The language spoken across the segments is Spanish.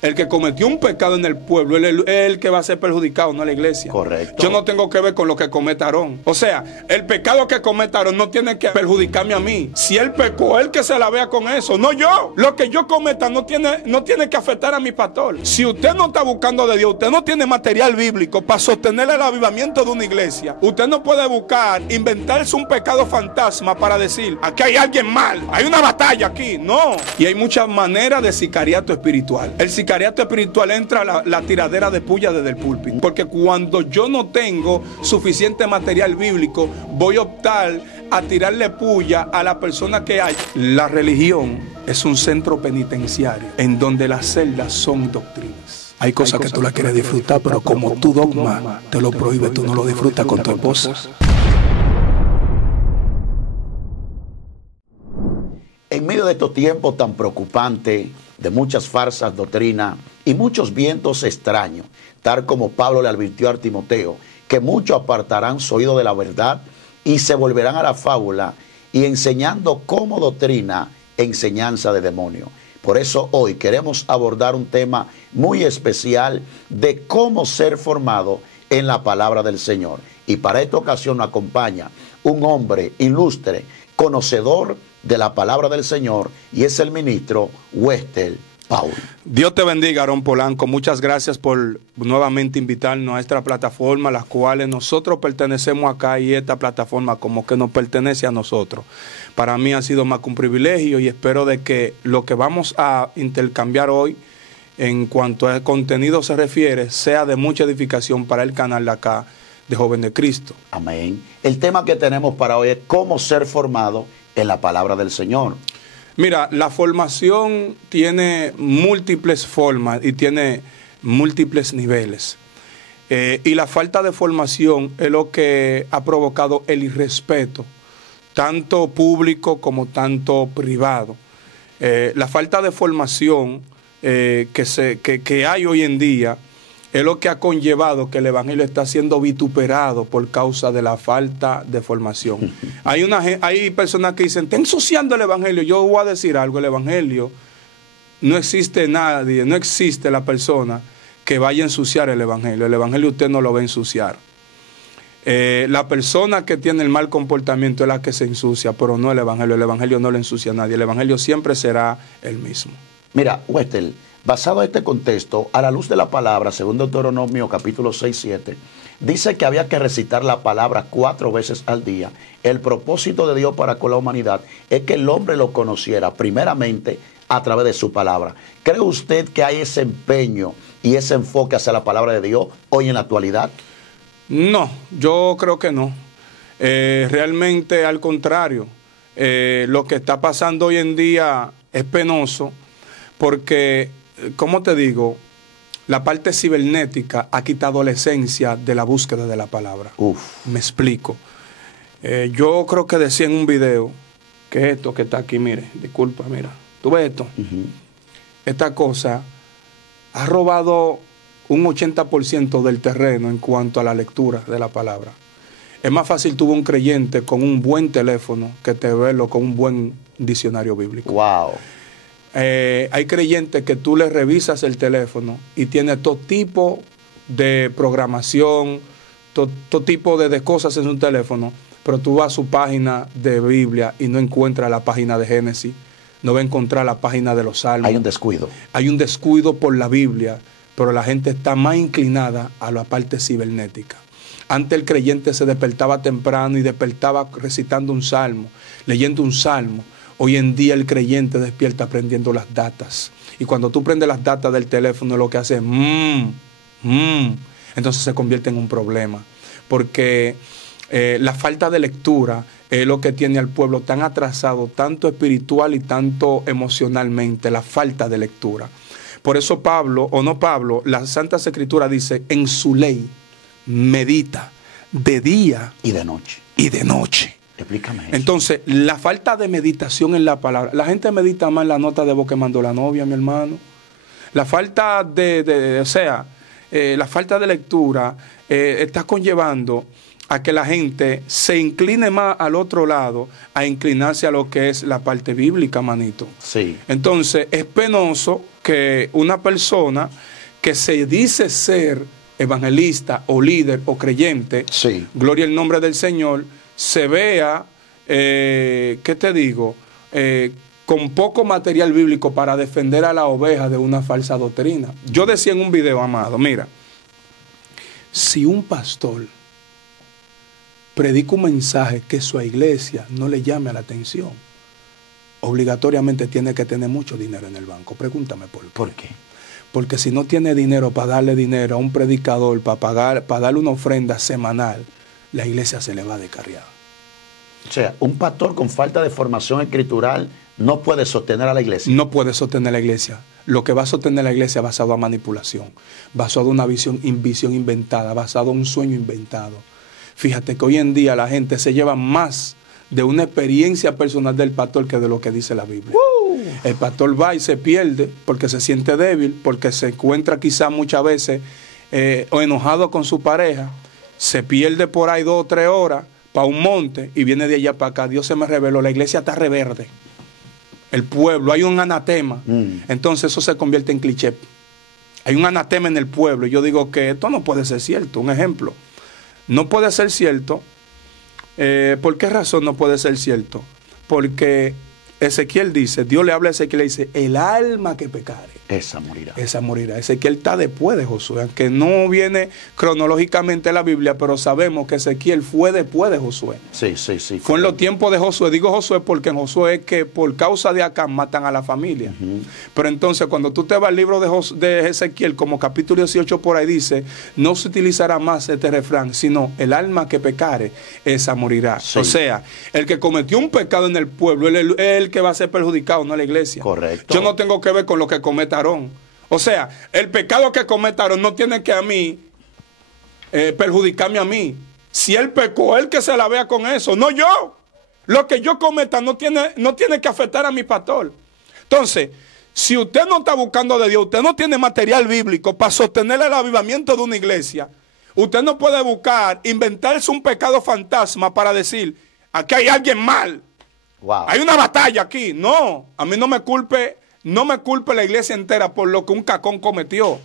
El que cometió un pecado en el pueblo, él es el que va a ser perjudicado, no la iglesia. Correcto. Yo no tengo que ver con lo que cometa Aarón. O sea, el pecado que cometa Aarón no tiene que perjudicarme a mí. Si él pecó, él que se la vea con eso, no yo. Lo que yo cometa no tiene que afectar a mi pastor. Si usted no está buscando de Dios, usted no tiene material bíblico para sostener el avivamiento de una iglesia. Usted no puede buscar, inventarse un pecado fantasma para decir, aquí hay alguien mal, hay una batalla aquí. No. Y hay muchas maneras de sicariato espiritual. El sicariato espiritual entra a la tiradera de puya desde el púlpito. Porque cuando yo no tengo suficiente material bíblico, voy a optar a tirarle puya a la persona que hay. La religión es un centro penitenciario en donde las celdas son doctrinas. Hay cosas que tú la quieres disfrutar, pero como tu dogma te lo prohíbe, tú no lo disfrutas con tu esposa. En medio de estos tiempos tan preocupantes, de muchas falsas doctrinas y muchos vientos extraños, tal como Pablo le advirtió a Timoteo, que muchos apartarán su oído de la verdad y se volverán a la fábula, y enseñando como doctrina enseñanza de demonio. Por eso hoy queremos abordar un tema muy especial de cómo ser formado en la palabra del Señor. Y para esta ocasión nos acompaña un hombre ilustre, conocedor de la palabra del Señor, y es el ministro Wester Paul. Dios te bendiga, Aarón Polanco. Muchas gracias por nuevamente invitarnos a esta plataforma, las cuales nosotros pertenecemos acá, y esta plataforma como que nos pertenece a nosotros. Para mí ha sido más que un privilegio, y espero de que lo que vamos a intercambiar hoy en cuanto a contenido se refiere sea de mucha edificación para el canal de acá de Joven de Cristo. Amén. El tema que tenemos para hoy es cómo ser formado en la palabra del Señor. Mira, la formación tiene múltiples formas y tiene múltiples niveles. Y la falta de formación es lo que ha provocado el irrespeto, tanto público como tanto privado. La falta de formación que hay hoy en día es lo que ha conllevado que el evangelio está siendo vituperado por causa de la falta de formación. Hay personas que dicen, está ensuciando el evangelio. Yo voy a decir algo, el evangelio, no existe nadie, no existe la persona que vaya a ensuciar el evangelio usted no lo va a ensuciar. La persona que tiene el mal comportamiento es la que se ensucia, pero no el evangelio no le ensucia a nadie, el evangelio siempre será el mismo. Mira, Wester, basado en este contexto, a la luz de la palabra, según Deuteronomio capítulo 6-7, dice que había que recitar la palabra 4 veces al día. El propósito de Dios para con la humanidad es que el hombre lo conociera primeramente a través de su palabra. ¿Cree usted que hay ese empeño y ese enfoque hacia la palabra de Dios hoy en la actualidad? No, yo creo que no. Realmente al contrario, lo que está pasando hoy en día es penoso porque, ¿cómo te digo? La parte cibernética ha quitado la esencia de la búsqueda de la palabra. Me explico. Yo creo que decía en un video que esto que está aquí, mire, disculpa, mira, ¿tú ves esto? Esta cosa ha robado un 80% del terreno en cuanto a la lectura de la palabra. Es más fácil tú un creyente con un buen teléfono que te verlo con un buen diccionario bíblico. Wow. Hay creyentes que tú le revisas el teléfono y tiene todo tipo de programación, todo tipo de cosas en su teléfono, pero tú vas a su página de Biblia y no encuentras la página de Génesis, no va a encontrar la página de los Salmos. Hay un descuido. Hay un descuido por la Biblia, pero la gente está más inclinada a la parte cibernética. Antes el creyente se despertaba temprano y despertaba recitando un salmo, leyendo un salmo. Hoy en día el creyente despierta aprendiendo las datas. Y cuando tú prendes las datas del teléfono, lo que hace es entonces se convierte en un problema. Porque la falta de lectura es lo que tiene al pueblo tan atrasado, tanto espiritual y tanto emocionalmente, la falta de lectura. Por eso Pablo, la Santa Escritura dice, en su ley medita de día y de noche. Y de noche. Explícame eso. Entonces, la falta de meditación en la palabra. La gente medita más en la nota de voz que mandó la novia, mi hermano. La falta la falta de lectura está conllevando a que la gente se incline más al otro lado, a inclinarse a lo que es la parte bíblica, manito. Sí. Entonces, es penoso que una persona que se dice ser evangelista o líder o creyente, Sí. gloria al nombre del Señor, se vea, ¿qué te digo?, con poco material bíblico para defender a la oveja de una falsa doctrina. Yo decía en un video, amado, mira, si un pastor predica un mensaje que su iglesia no le llame a la atención, obligatoriamente tiene que tener mucho dinero en el banco. Pregúntame por qué. ¿Por qué? Porque si no tiene dinero para darle dinero a un predicador, para darle una ofrenda semanal, la iglesia se le va a descarriar. O sea, un pastor con falta de formación escritural no puede sostener a la iglesia. No puede sostener la iglesia. Lo que va a sostener la iglesia basado a manipulación, basado a una visión inventada, basado a un sueño inventado. Fíjate que hoy en día la gente se lleva más de una experiencia personal del pastor que de lo que dice la Biblia. El pastor va y se pierde porque se siente débil, porque se encuentra quizá muchas veces o enojado con su pareja, se pierde por ahí 2 o 3 horas para un monte y viene de allá para acá. Dios se me reveló, la iglesia está reverde. El pueblo, hay un anatema. Entonces eso se convierte en cliché. Hay un anatema en el pueblo. Y yo digo que esto no puede ser cierto. Un ejemplo. No puede ser cierto. ¿Por qué razón no puede ser cierto? Porque Ezequiel dice, Dios le habla a Ezequiel y le dice, el alma que pecare, esa morirá. esa morirá. Ezequiel está después de Josué, aunque no viene cronológicamente en la Biblia, pero sabemos que Ezequiel fue después de Josué. Sí, sí, sí. Fue en los tiempos de Josué. Digo Josué porque en Josué es que por causa de Acán matan a la familia. Pero entonces cuando tú te vas al libro de Ezequiel, como capítulo 18 por ahí dice, no se utilizará más este refrán, sino el alma que pecare, esa morirá. Sí. O sea, el que cometió un pecado en el pueblo, él es el que va a ser perjudicado, no la iglesia. Correcto. Yo no tengo que ver con lo que cometa Aarón. O sea, el pecado que cometa Aarón no tiene que a mí perjudicarme a mí. Si él pecó, él que se la vea con eso, no yo. Lo que yo cometa no tiene que afectar a mi pastor. Entonces, si usted no está buscando de Dios, usted no tiene material bíblico para sostener el avivamiento de una iglesia, usted no puede buscar, inventarse un pecado fantasma para decir, aquí hay alguien mal. Wow. Hay una batalla aquí. No, a mí no me culpe la iglesia entera por lo que un cacón cometió.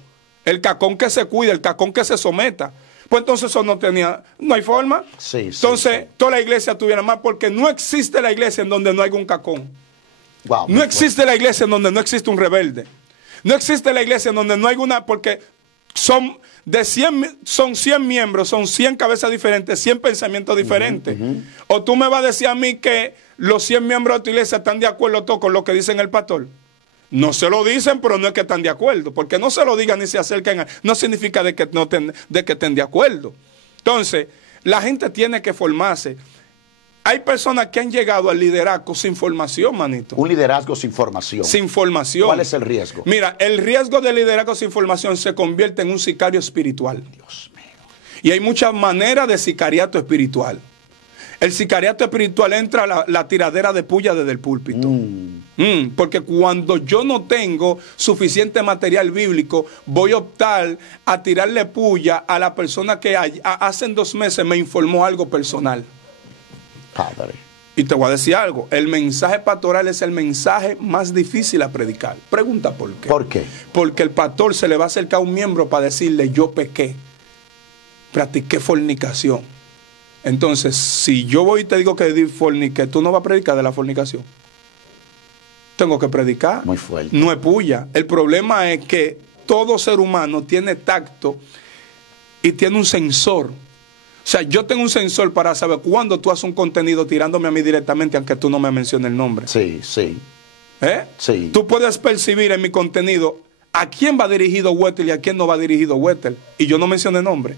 El cacón que se cuida, el cacón que se someta. Pues entonces eso no hay forma. Sí, entonces sí. toda la iglesia tuviera más, porque no existe la iglesia en donde no hay un cacón. Wow, No existe la iglesia en donde no existe un rebelde. No existe la iglesia en donde no hay una, porque son 100 miembros, son 100 cabezas diferentes, 100 pensamientos diferentes. O tú me vas a decir a mí que los 100 miembros de tu iglesia están de acuerdo todos con lo que dicen el pastor. No se lo dicen, pero no es que están de acuerdo. Porque no se lo digan ni se acerquen, no significa de que estén de acuerdo. Entonces, la gente tiene que formarse. Hay personas que han llegado al liderazgo sin formación, manito. Un liderazgo sin formación. Sin formación. ¿Cuál es el riesgo? Mira, el riesgo del liderazgo sin formación se convierte en un sicario espiritual. Dios mío. Y hay muchas maneras de sicariato espiritual. El sicariato espiritual entra la tiradera de puya desde el púlpito. Porque cuando yo no tengo suficiente material bíblico, voy a optar a tirarle puya a la persona que hace 2 meses me informó algo personal. Padre. Y te voy a decir algo, el mensaje pastoral es el mensaje más difícil a predicar. Pregunta por qué. ¿Por qué? Porque el pastor se le va a acercar a un miembro para decirle, yo pequé, practiqué fornicación. Entonces, si yo voy y te digo que forniqué, tú no vas a predicar de la fornicación. Tengo que predicar. Muy fuerte. No es puya. El problema es que todo ser humano tiene tacto y tiene un sensor. O sea, yo tengo un sensor para saber cuándo tú haces un contenido tirándome a mí directamente, aunque tú no me menciones el nombre. Sí, sí. Sí. Tú puedes percibir en mi contenido a quién va dirigido Wettel y a quién no va dirigido Wettel. Y yo no mencioné nombre.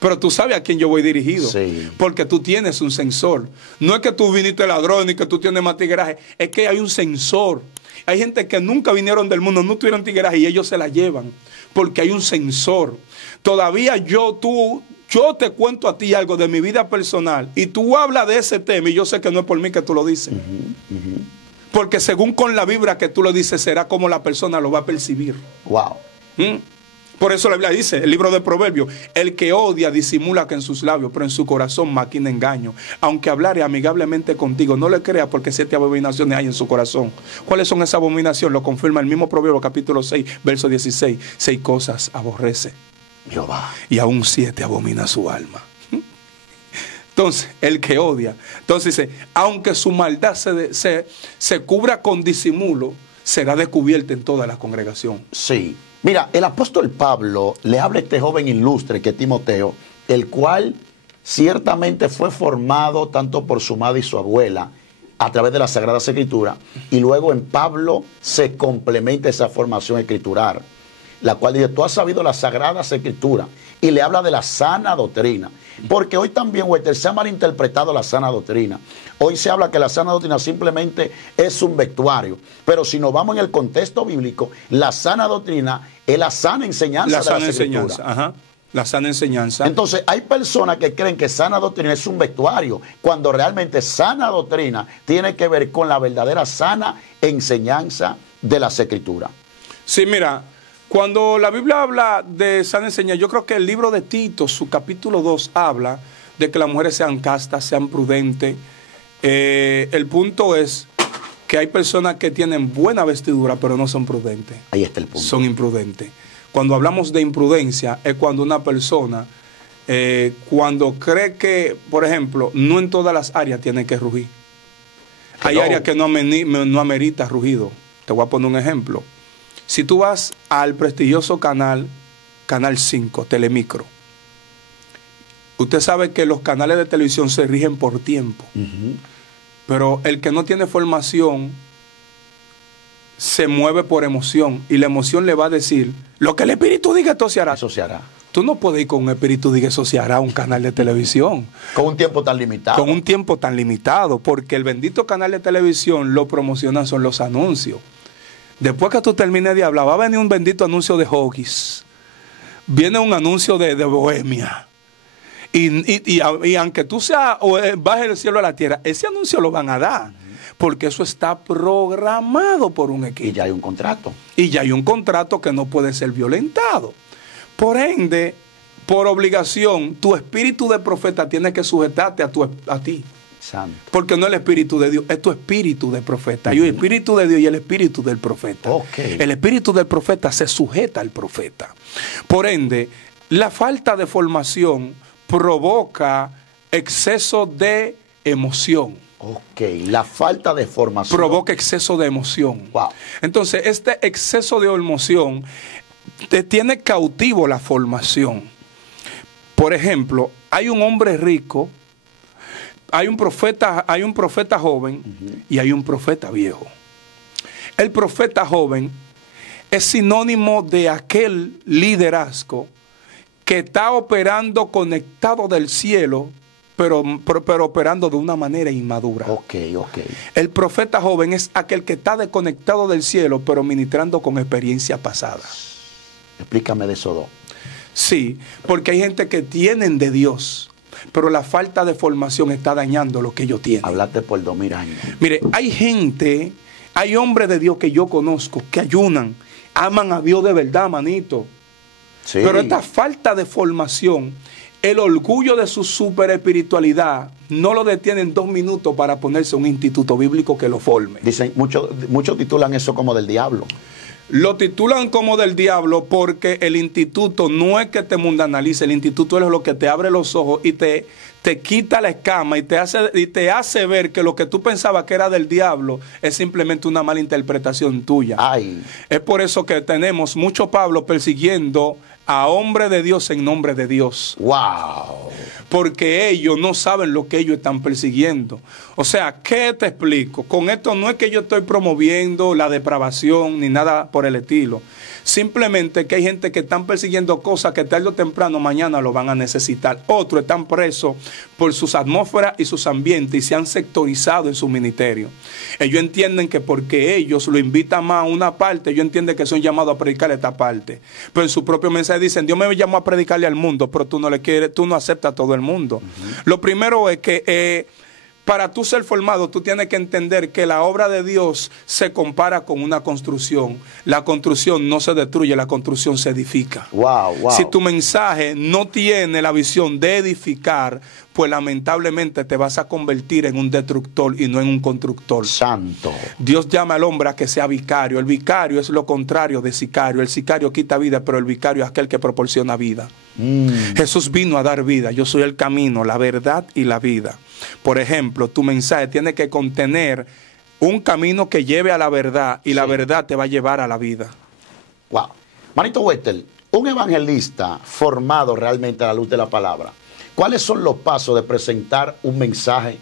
Pero tú sabes a quién yo voy dirigido. Sí. Porque tú tienes un sensor. No es que tú viniste ladrón ni que tú tienes más tigueraje. Es que hay un sensor. Hay gente que nunca vinieron del mundo, no tuvieron tigueraje y ellos se la llevan. Porque hay un sensor. Todavía yo te cuento a ti algo de mi vida personal y tú hablas de ese tema y yo sé que no es por mí que tú lo dices. Porque según con la vibra que tú lo dices será como la persona lo va a percibir. Wow. Por eso la Biblia dice, el libro de Proverbios, el que odia disimula que en sus labios, pero en su corazón maquina engaño. Aunque hablare amigablemente contigo, no le creas, porque 7 abominaciones hay en su corazón. ¿Cuáles son esas abominaciones? Lo confirma el mismo Proverbio capítulo 6, verso 16. 6 cosas aborrece Jehová, y aún 7 abomina su alma. Entonces, el que odia. Entonces dice, aunque su maldad se cubra con disimulo, será descubierta en toda la congregación. Sí. Mira, el apóstol Pablo le habla a este joven ilustre que es Timoteo, el cual ciertamente fue formado tanto por su madre y su abuela a través de las Sagradas Escrituras, y luego en Pablo se complementa esa formación escritural, la cual dice, tú has sabido las Sagradas Escrituras, y le habla de la sana doctrina. Porque hoy también, Walter, se ha malinterpretado la sana doctrina. Hoy se habla que la sana doctrina simplemente es un vestuario. Pero si nos vamos en el contexto bíblico, la sana doctrina es la sana enseñanza de las Escrituras. Ajá. La sana enseñanza. Entonces, hay personas que creen que sana doctrina es un vestuario, cuando realmente sana doctrina tiene que ver con la verdadera sana enseñanza de las Escrituras. Sí, mira, cuando la Biblia habla de sana enseñanza, yo creo que el libro de Tito, su capítulo 2, habla de que las mujeres sean castas, sean prudentes. El punto es que hay personas que tienen buena vestidura, pero no son prudentes. Ahí está el punto. Son imprudentes. Cuando hablamos de imprudencia, es cuando una persona, cuando cree que, por ejemplo, no en todas las áreas tiene que rugir. Hay áreas que no amerita rugido. Te voy a poner un ejemplo. Si tú vas al prestigioso canal 5, Telemicro, usted sabe que los canales de televisión se rigen por tiempo. Pero el que no tiene formación se mueve por emoción, y la emoción le va a decir, lo que el espíritu diga, esto se hará. Eso se hará. Tú no puedes ir con un espíritu diga, eso se hará, a un canal de televisión. Con un tiempo tan limitado. Con un tiempo tan limitado, porque el bendito canal de televisión lo promocionan son los anuncios. Después que tú termines de hablar, va a venir un bendito anuncio de Hoggies. Viene un anuncio de Bohemia. Y aunque tú seas o bajes del cielo a la tierra, ese anuncio lo van a dar. Porque eso está programado por un equipo. Y ya hay un contrato. Y ya hay un contrato que no puede ser violentado. Por ende, por obligación, tu espíritu de profeta tiene que sujetarte a ti. Santo. Porque no es el espíritu de Dios, es tu espíritu de profeta. Hay el espíritu de Dios y el espíritu del profeta. Okay. El espíritu del profeta se sujeta al profeta. Por ende, la falta de formación provoca exceso de emoción. Ok, la falta de formación provoca exceso de emoción. Wow. Entonces, este exceso de emoción te tiene cautivo la formación. Por ejemplo, hay un hombre rico, hay un profeta joven y hay un profeta viejo. El profeta joven es sinónimo de aquel liderazgo que está operando conectado del cielo, pero operando de una manera inmadura. Ok. El profeta joven es aquel que está desconectado del cielo, pero ministrando con experiencia pasada. Explícame de eso dos. Sí, porque hay gente que tienen de Dios, pero la falta de formación está dañando lo que ellos tienen. Hablaste por 2000 años. Mire, hay hombres de Dios que yo conozco, que ayunan, aman a Dios de verdad, manito. Sí. Pero esta falta de formación, el orgullo de su super espiritualidad, no lo detienen 2 minutos para ponerse un instituto bíblico que lo forme. Dicen, muchos titulan eso como del diablo. Lo titulan como del diablo porque el instituto no es que te mundanalice, el instituto es lo que te abre los ojos y te quita la escama y te hace ver que lo que tú pensabas que era del diablo es simplemente una mala interpretación tuya. Ay. Es por eso que tenemos mucho Pablo persiguiendo a hombres de Dios en nombre de Dios. ¡Wow! Porque ellos no saben lo que ellos están persiguiendo. O sea, ¿qué te explico? Con esto no es que yo estoy promoviendo la depravación ni nada por el estilo. Simplemente que hay gente que están persiguiendo cosas que tarde o temprano mañana lo van a necesitar. Otros están presos por sus atmósferas y sus ambientes y se han sectorizado en su ministerio. Ellos entienden que porque ellos lo invitan más a una parte, ellos entienden que son llamados a predicar esta parte. Pero en su propio mensaje dicen, Dios me llamó a predicarle al mundo, pero tú no aceptas a todo el mundo. Lo primero es que para tú ser formado, tú tienes que entender que la obra de Dios se compara con una construcción. La construcción no se destruye, la construcción se edifica. Wow, wow. Si tu mensaje no tiene la visión de edificar, pues lamentablemente te vas a convertir en un destructor y no en un constructor. Santo. Dios llama al hombre a que sea vicario. El vicario es lo contrario de sicario. El sicario quita vida, pero el vicario es aquel que proporciona vida. Jesús vino a dar vida. Yo soy el camino, la verdad y la vida. Por ejemplo, tu mensaje tiene que contener un camino que lleve a la verdad y la verdad te va a llevar a la vida. Wow. Manito Wettel, un evangelista formado realmente a la luz de la palabra, ¿cuáles son los pasos de presentar un mensaje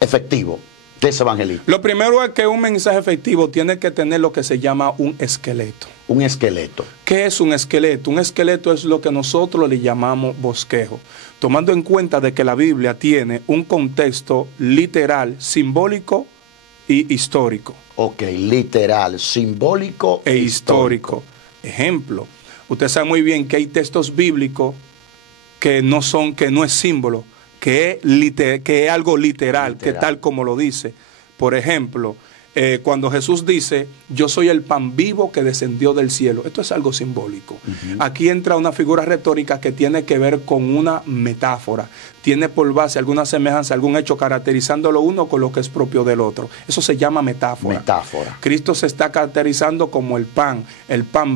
efectivo de ese evangelista? Lo primero es que un mensaje efectivo tiene que tener lo que se llama un esqueleto. Un esqueleto. ¿Qué es un esqueleto? Un esqueleto es lo que nosotros le llamamos bosquejo, tomando en cuenta de que la Biblia tiene un contexto literal, simbólico y histórico. Ok, literal, simbólico e histórico. Ejemplo, usted sabe muy bien que hay textos bíblicos que no es símbolo, que es algo literal, que tal como lo dice. Por ejemplo, cuando Jesús dice, yo soy el pan vivo que descendió del cielo. Esto es algo simbólico. Aquí entra una figura retórica que tiene que ver con una metáfora. Tiene por base alguna semejanza, algún hecho caracterizando lo uno con lo que es propio del otro. Eso se llama metáfora. Metáfora. Cristo se está caracterizando como el pan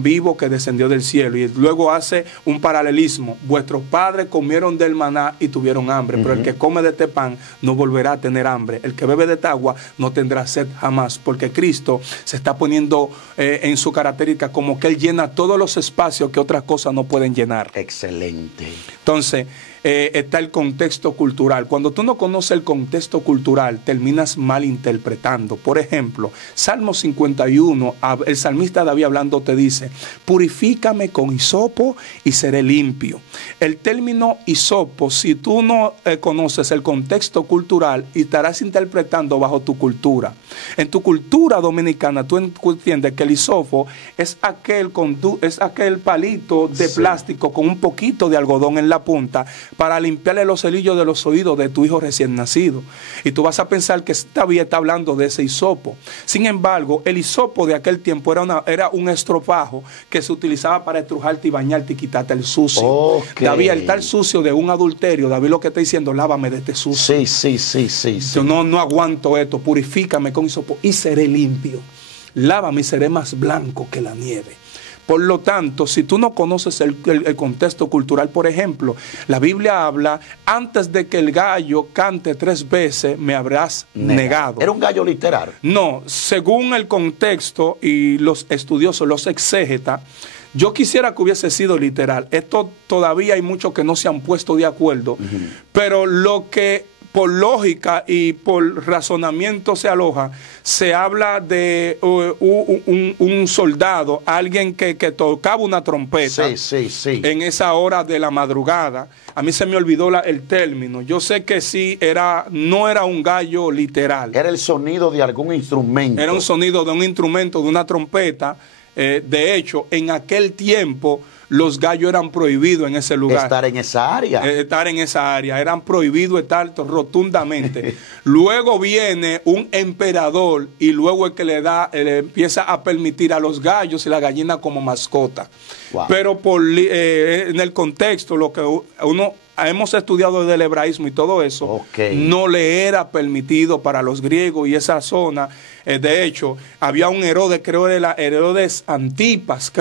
vivo que descendió del cielo. Y luego hace un paralelismo. Vuestros padres comieron del maná y tuvieron hambre, pero el que come de este pan no volverá a tener hambre. El que bebe de esta agua no tendrá sed jamás, porque Cristo se está poniendo en su característica como que Él llena todos los espacios que otras cosas no pueden llenar. Excelente. Entonces, está el contexto cultural. Cuando tú no conoces el contexto cultural, terminas malinterpretando. Por ejemplo, Salmo 51, el salmista David hablando te dice, purifícame con hisopo y seré limpio. El término hisopo, si tú no conoces el contexto cultural, y estarás interpretando bajo tu cultura. En tu cultura dominicana, tú entiendes que el hisopo es aquel palito de plástico con un poquito de algodón en la punta para limpiarle los celillos de los oídos de tu hijo recién nacido. Y tú vas a pensar que David está hablando de ese hisopo. Sin embargo, el hisopo de aquel tiempo era un estropajo que se utilizaba para estrujarte y bañarte y quitarte el sucio. Okay. David, el tal sucio de un adulterio, David lo que está diciendo, lávame de este sucio. Sí. Yo no aguanto esto, purifícame con hisopo y seré limpio. Lávame y seré más blanco que la nieve. Por lo tanto, si tú no conoces el contexto cultural, por ejemplo, la Biblia habla, antes de que el gallo cante 3 veces, me habrás negado. ¿Era un gallo literal? No, según el contexto y los estudiosos, los exégetas, yo quisiera que hubiese sido literal. Esto todavía hay muchos que no se han puesto de acuerdo, pero lo que por lógica y por razonamiento se aloja, se habla de un soldado, alguien que tocaba una trompeta en esa hora de la madrugada. A mí se me olvidó el término. Yo sé que sí, no era un gallo literal. Era el sonido de algún instrumento. Era un sonido de un instrumento, de una trompeta. De hecho, en aquel tiempo los gallos eran prohibidos en ese lugar. Estar en esa área. Estar en esa área. Eran prohibidos estar rotundamente. Luego viene un emperador y luego es que le empieza a permitir a los gallos y la gallina como mascota. Wow. Pero en el contexto, lo que hemos estudiado del hebraísmo y todo eso, no le era permitido para los griegos y esa zona. De hecho, había un Herodes, creo era Herodes Antipas,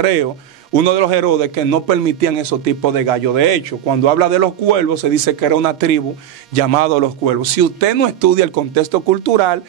uno de los Herodes que no permitían esos tipos de gallos. De hecho, cuando habla de los cuervos, se dice que era una tribu llamada los cuervos. Si usted no estudia el contexto cultural,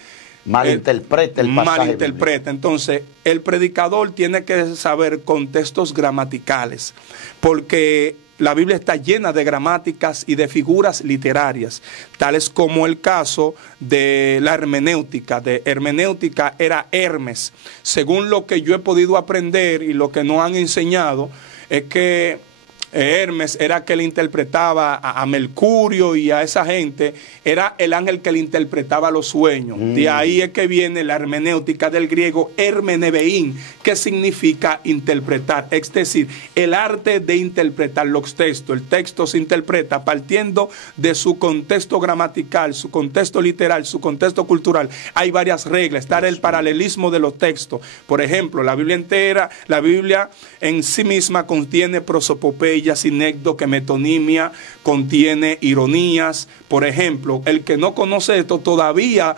malinterpreta el pasaje. Malinterpreta. Entonces, el predicador tiene que saber contextos gramaticales, porque la Biblia está llena de gramáticas y de figuras literarias, tales como el caso de la hermenéutica. De hermenéutica era Hermes. Según lo que yo he podido aprender y lo que nos han enseñado, es que Hermes era que le interpretaba a Mercurio y a esa gente, era el ángel que le interpretaba los sueños. De ahí es que viene la hermenéutica del griego hermenebeín, que significa interpretar, es decir, el arte de interpretar los textos. El texto se interpreta partiendo de su contexto gramatical, su contexto literal, su contexto cultural. Hay varias reglas, está el paralelismo de los textos. Por ejemplo, la Biblia entera, la Biblia en sí misma contiene prosopopeya, sinecdoque, metonimia, contiene ironías. Por ejemplo, el que no conoce esto todavía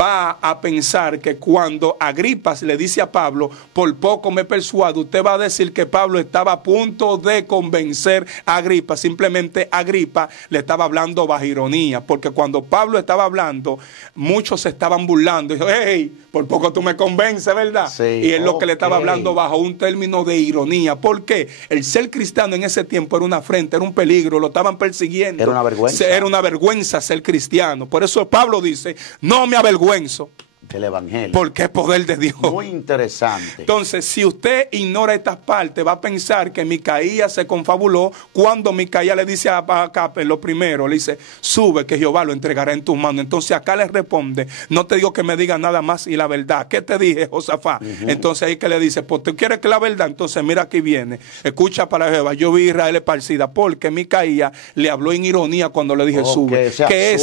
va a pensar que cuando Agripa le dice a Pablo, por poco me persuado, usted va a decir que Pablo estaba a punto de convencer a Agripa. Simplemente Agripa le estaba hablando bajo ironía, porque cuando Pablo estaba hablando, muchos se estaban burlando. Dijo, hey, por poco tú me convences, ¿verdad? Sí, y es lo que le estaba hablando bajo un término de ironía. ¿Por qué? El ser cristiano en ese tiempo era una afrenta, era un peligro, lo estaban persiguiendo. Era una vergüenza. Era una vergüenza ser cristiano. Por eso Pablo dice, no me avergüenzo del evangelio, porque es poder de Dios. Muy interesante. Entonces, si usted ignora estas partes, va a pensar que Micaías se confabuló cuando Micaías le dice a Acape, lo primero, le dice, sube que Jehová lo entregará en tus manos. Entonces acá le responde, no te digo que me diga nada más y la verdad. ¿Qué te dije, Josafat? Entonces ahí que le dice, pues tú quieres que la verdad, entonces mira aquí viene, escucha para Jehová, yo vi Israel esparcida, porque Micaías le habló en ironía cuando le dije sube. O sea, ¿Qué es?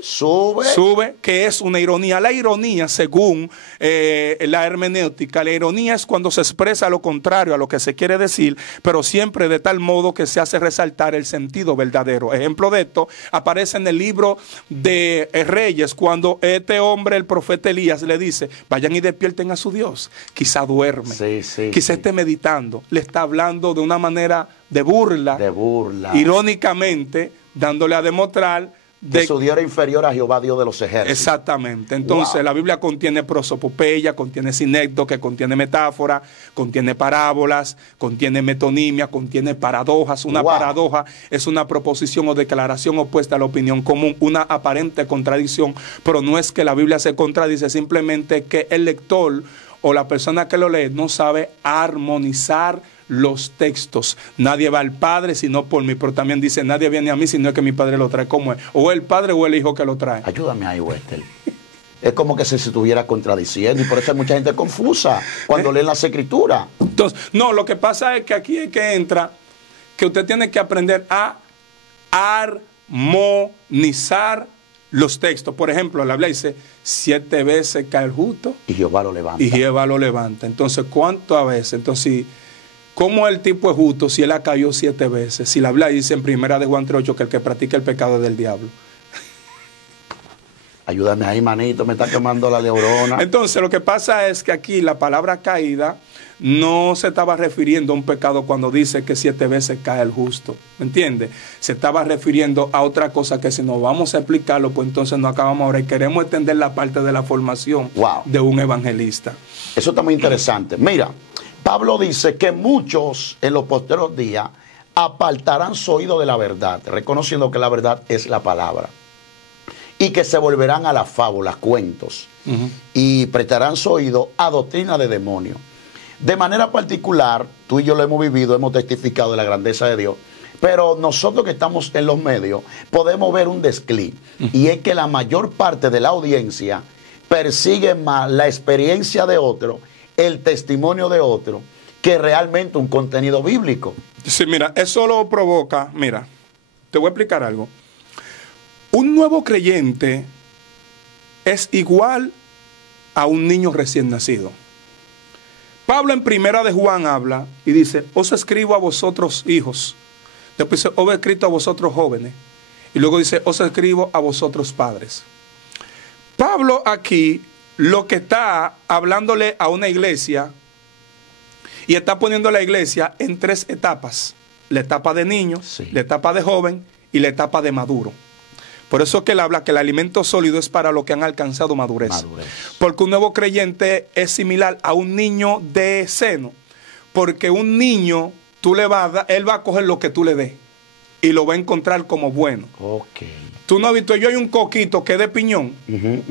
Sube, que es una ironía. La ironía, según la hermenéutica, la ironía es cuando se expresa lo contrario a lo que se quiere decir, pero siempre de tal modo que se hace resaltar el sentido verdadero. Ejemplo de esto aparece en el libro de Reyes, cuando este hombre, el profeta Elías, le dice, vayan y despierten a su Dios. Quizá duerme, quizá esté meditando. Le está hablando de una manera de burla, irónicamente, dándole a demostrar que su Dios era inferior a Jehová, Dios de los ejércitos. Exactamente. Entonces, la Biblia contiene prosopopeya, contiene sinécdoque, contiene metáfora, contiene parábolas, contiene metonimia, contiene paradojas. Una paradoja es una proposición o declaración opuesta a la opinión común, una aparente contradicción, pero no es que la Biblia se contradice, simplemente que el lector o la persona que lo lee no sabe armonizar los textos. Nadie va al Padre sino por mí, pero también dice, nadie viene a mí sino que mi Padre lo trae. ¿Cómo es? O el Padre o el Hijo que lo trae. Ayúdame ahí, Wester. Es como que se estuviera contradiciendo y por eso hay mucha gente confusa cuando leen las Escrituras. Entonces, no, lo que pasa es que aquí es que entra que usted tiene que aprender a armonizar los textos. Por ejemplo, la Biblia dice, 7 veces cae el justo y Jehová lo levanta. Y Jehová lo levanta. Entonces, ¿cuántas veces? Entonces, ¿cómo el tipo es justo si él ha caído 7 veces? Si la Biblia dice en 1 de Juan 3:8 que el que practica el pecado es del diablo. Ayúdame ahí, manito, me está quemando la neurona. Entonces, lo que pasa es que aquí la palabra caída no se estaba refiriendo a un pecado cuando dice que 7 veces cae el justo. ¿Me entiende? Se estaba refiriendo a otra cosa que si nos vamos a explicarlo, pues entonces no acabamos ahora. Y queremos extender la parte de la formación de un evangelista. Eso está muy interesante. Mira, Pablo dice que muchos en los posteriores días apartarán su oído de la verdad, reconociendo que la verdad es la palabra. Y que se volverán a las fábulas, cuentos, y prestarán su oído a doctrina de demonios. De manera particular, tú y yo lo hemos vivido, hemos testificado de la grandeza de Dios, pero nosotros que estamos en los medios podemos ver un desclive, y es que la mayor parte de la audiencia persigue más la experiencia de otro, el testimonio de otro, que realmente un contenido bíblico. Sí, mira, eso lo provoca, mira, te voy a explicar algo. Un nuevo creyente es igual a un niño recién nacido. Pablo en 1 de Juan habla y dice, os escribo a vosotros hijos. Después dice, os he escrito a vosotros jóvenes. Y luego dice, os escribo a vosotros padres. Pablo aquí lo que está hablándole a una iglesia y está poniendo a la iglesia en 3 etapas. La etapa de niño, la etapa de joven y la etapa de maduro. Por eso es que él habla que el alimento sólido es para los que han alcanzado madurez. Porque un nuevo creyente es similar a un niño de seno. Porque un niño, tú le vas a dar, él va a coger lo que tú le des y lo va a encontrar como bueno. Tú no has visto, yo hay un coquito que es de piñón,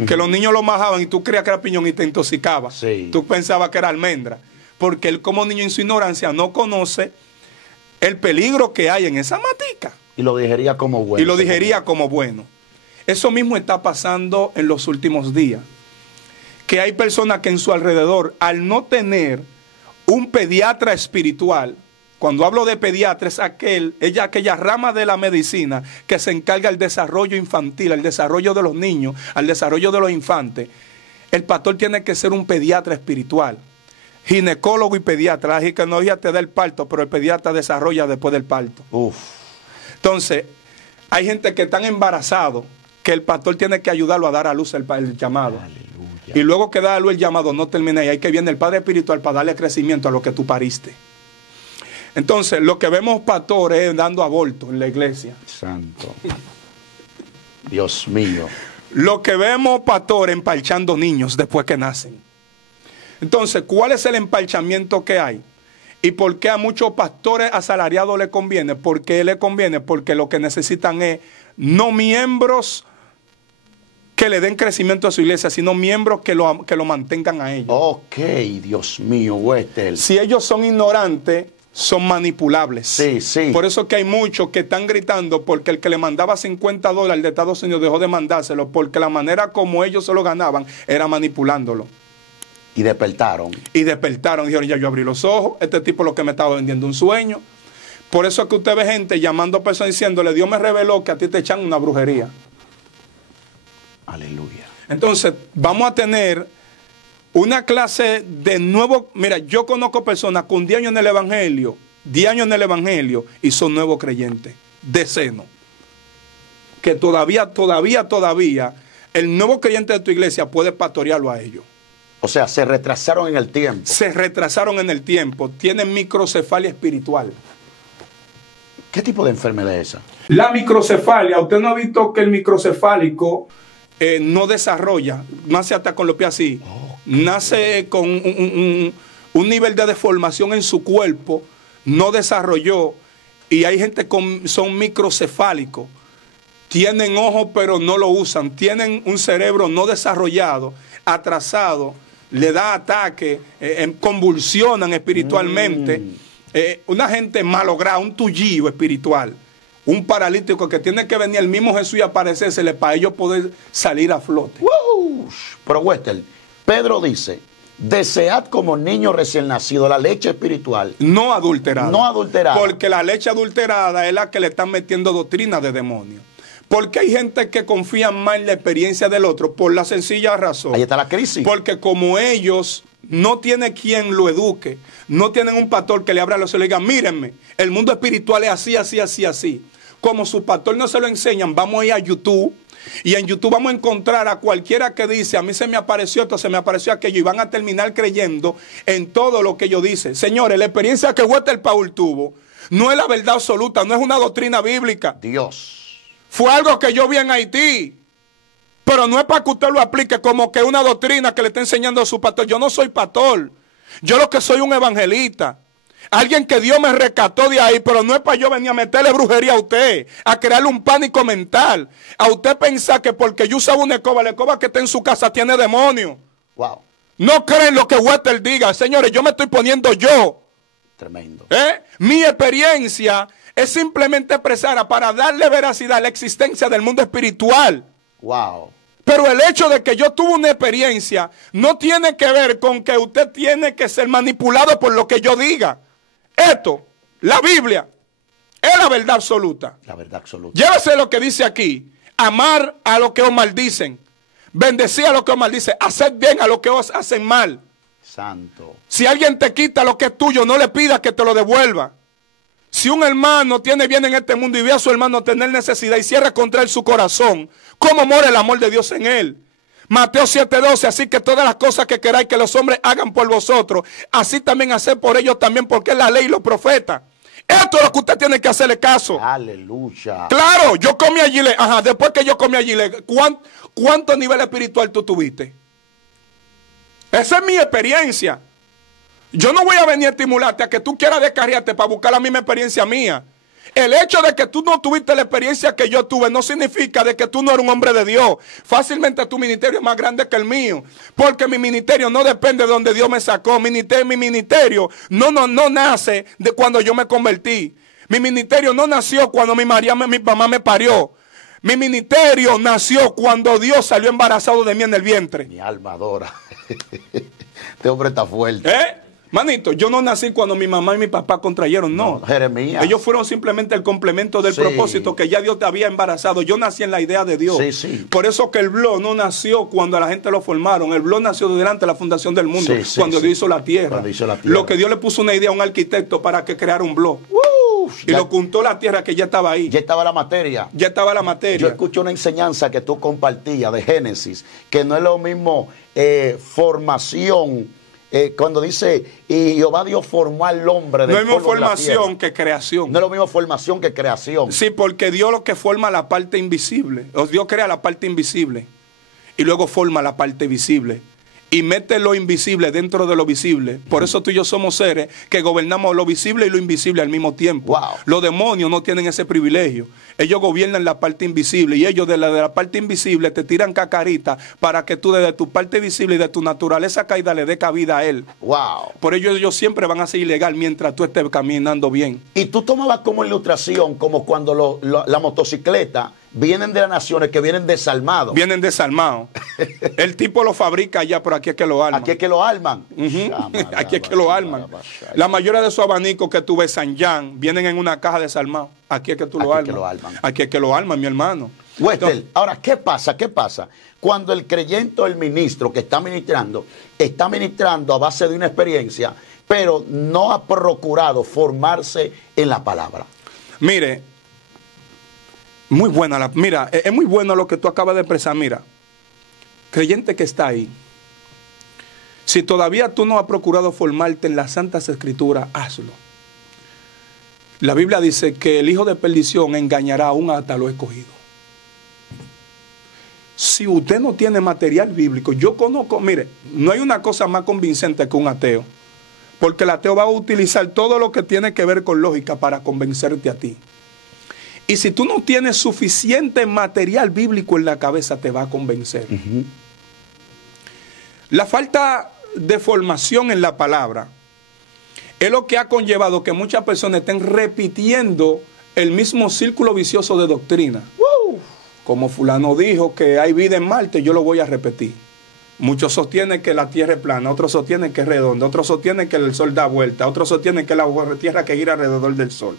que los niños lo majaban y tú creías que era piñón y te intoxicabas. Tú pensabas que era almendra. Porque él como niño en su ignorancia no conoce el peligro que hay en esa matica. Y lo digería como bueno. Y lo digería como bueno. Eso mismo está pasando en los últimos días. Que hay personas que en su alrededor, al no tener un pediatra espiritual, cuando hablo de pediatra es aquella rama de la medicina que se encarga del desarrollo infantil, el desarrollo de los niños, al desarrollo de los infantes. El pastor tiene que ser un pediatra espiritual, ginecólogo y pediatra. La ginecología te da el parto, pero el pediatra desarrolla después del parto. Uf. Entonces, hay gente que están embarazados, que el pastor tiene que ayudarlo a dar a luz el llamado. Aleluya. Y luego que da a luz el llamado, no termina ahí. Hay que viene el Padre Espiritual para darle crecimiento a lo que tú pariste. Entonces, lo que vemos pastores dando aborto en la iglesia. Santo. Dios mío. Lo que vemos pastores empalchando niños después que nacen. Entonces, ¿cuál es el empalchamiento que hay? ¿Y por qué a muchos pastores asalariados les conviene? ¿Por qué les conviene? Porque lo que necesitan es no miembros que le den crecimiento a su iglesia, sino miembros que lo mantengan a ellos. Ok, Dios mío, Westel. Si ellos son ignorantes, son manipulables. Sí, sí. Por eso que hay muchos que están gritando porque el que le mandaba $50 de Estados Unidos dejó de mandárselo, porque la manera como ellos se lo ganaban era manipulándolo. Y despertaron. Y despertaron, dijeron, ya yo abrí los ojos, este tipo lo que me estaba vendiendo un sueño. Por eso es que usted ve gente llamando a personas diciéndole, Dios me reveló que a ti te echan una brujería. Aleluya. Entonces, vamos a tener una clase de nuevo. Mira, yo conozco personas con 10 años en el Evangelio, 10 años en el Evangelio, y son nuevos creyentes, decenos. Que todavía, el nuevo creyente de tu iglesia puede pastorearlo a ellos. O sea, se retrasaron en el tiempo. Se retrasaron en el tiempo, tienen microcefalia espiritual. ¿Qué tipo de enfermedad es esa? La microcefalia, usted no ha visto que el microcefálico no desarrolla, nace hasta con los pies así, nace con un nivel de deformación en su cuerpo, no desarrolló, y hay gente que son microcefálicos, tienen ojos pero no lo usan, tienen un cerebro no desarrollado, atrasado, le da ataque, convulsionan espiritualmente, una gente malograda, un tullío espiritual. Un paralítico que tiene que venir el mismo Jesús y aparecérsele para ellos poder salir a flote. ¡Wow! Pero Westel, Pedro dice, desead como niño recién nacido la leche espiritual. No adulterada. No adulterada. Porque la leche adulterada es la que le están metiendo doctrina de demonios. Porque hay gente que confía más en la experiencia del otro por la sencilla razón. Ahí está la crisis. Porque como ellos no tienen quien lo eduque, no tienen un pastor que le abra los ojos y le diga, mírenme, el mundo espiritual es así, así, así, así. Como su pastor no se lo enseñan, vamos a ir a YouTube y en YouTube vamos a encontrar a cualquiera que dice, a mí se me apareció esto, se me apareció aquello, y van a terminar creyendo en todo lo que ellos dicen. Señores, la experiencia que Westel Paul tuvo no es la verdad absoluta, no es una doctrina bíblica. Dios. Fue algo que yo vi en Haití, pero no es para que usted lo aplique como que una doctrina que le está enseñando a su pastor. Yo no soy pastor, yo lo que soy un evangelista. Alguien que Dios me rescató de ahí, pero no es para yo venir a meterle brujería a usted, a crearle un pánico mental, a usted pensar que porque yo usaba una escoba, la escoba que está en su casa tiene demonio. Wow. No creen lo que Westel diga. Señores, yo me estoy poniendo yo. Tremendo. Mi experiencia es simplemente expresar para darle veracidad a la existencia del mundo espiritual. Wow. Pero el hecho de que yo tuve una experiencia no tiene que ver con que usted tiene que ser manipulado por lo que yo diga. Esto, la Biblia, es la verdad absoluta. La verdad absoluta. Llévese lo que dice aquí. Amar a los que os maldicen. Bendecir a los que os maldicen. Hacer bien a los que os hacen mal. Santo. Si alguien te quita lo que es tuyo, no le pidas que te lo devuelva. Si un hermano tiene bien en este mundo y ve a su hermano tener necesidad y cierra contra él su corazón, ¿cómo mora el amor de Dios en él? Mateo 7:12, así que todas las cosas que queráis que los hombres hagan por vosotros, así también hacer por ellos también, porque es la ley y los profetas. Esto es lo que usted tiene que hacerle caso. Aleluya. Claro, yo comí allí, después que yo comí allí, ¿cuánto nivel espiritual tú tuviste? Esa es mi experiencia. Yo no voy a venir a estimularte a que tú quieras descarriarte para buscar la misma experiencia mía. El hecho de que tú no tuviste la experiencia que yo tuve no significa de que tú no eres un hombre de Dios. Fácilmente tu ministerio es más grande que el mío. Porque mi ministerio no depende de donde Dios me sacó. Mi ministerio no nace de cuando yo me convertí. Mi ministerio no nació cuando mi mamá me parió. Mi ministerio nació cuando Dios salió embarazado de mí en el vientre. Mi alma adora. Este hombre está fuerte. Manito, yo no nací cuando mi mamá y mi papá contrayeron, no. Jeremías. Ellos fueron simplemente el complemento del propósito que ya Dios te había embarazado. Yo nací en la idea de Dios. Por eso que el blog no nació cuando la gente lo formaron. El blog nació delante de la fundación del mundo, cuando Dios hizo la tierra. Lo que Dios le puso una idea a un arquitecto para que creara un blog. Y lo juntó la tierra que ya estaba ahí. Ya estaba la materia. Ya estaba la materia. Yo escucho una enseñanza que tú compartías de Génesis, que no es lo mismo formación. Cuando dice, y Jehová Dios formó al hombre. No es lo mismo formación que creación. No es lo mismo formación que creación. Sí, porque Dios lo que forma la parte invisible. Dios crea la parte invisible y luego forma la parte visible. Y mete lo invisible dentro de lo visible. Por eso tú y yo somos seres que gobernamos lo visible y lo invisible al mismo tiempo. Wow. Los demonios no tienen ese privilegio. Ellos gobiernan la parte invisible y ellos de la parte invisible te tiran cacarita para que tú desde tu parte visible y de tu naturaleza caída le dé cabida a él. Wow. Por ello ellos siempre van a ser ilegal mientras tú estés caminando bien. Y tú tomabas como ilustración como cuando la motocicleta vienen de las naciones que vienen desarmados. Vienen desarmados. El tipo lo fabrica allá, pero aquí es que lo arman. Aquí es que lo arman. Aquí es que lo arman. La mayoría de esos abanicos que tú ves San-Jan vienen en una caja desarmados. Aquí es que tú lo armas. Aquí es que lo arman, mi hermano. Wester, ahora, ¿qué pasa? ¿Qué pasa? Cuando el creyente o el ministro que está ministrando a base de una experiencia, pero no ha procurado formarse en la palabra. Mire, muy buena mira, es muy bueno lo que tú acabas de expresar. Mira, creyente que está ahí, si todavía tú no has procurado formarte en las Santas Escrituras, hazlo. La Biblia dice que el hijo de perdición engañará aún hasta lo escogido. Si usted no tiene material bíblico, yo conozco, mire, no hay una cosa más convincente que un ateo, porque el ateo va a utilizar todo lo que tiene que ver con lógica para convencerte a ti. Y si tú no tienes suficiente material bíblico en la cabeza, te va a convencer. La falta de formación en la palabra es lo que ha conllevado que muchas personas estén repitiendo el mismo círculo vicioso de doctrina. Como fulano dijo que hay vida en Marte, yo lo voy a repetir. Muchos sostienen que la Tierra es plana, otros sostienen que es redonda, otros sostienen que el Sol da vuelta, otros sostienen que es la Tierra que gira alrededor del Sol.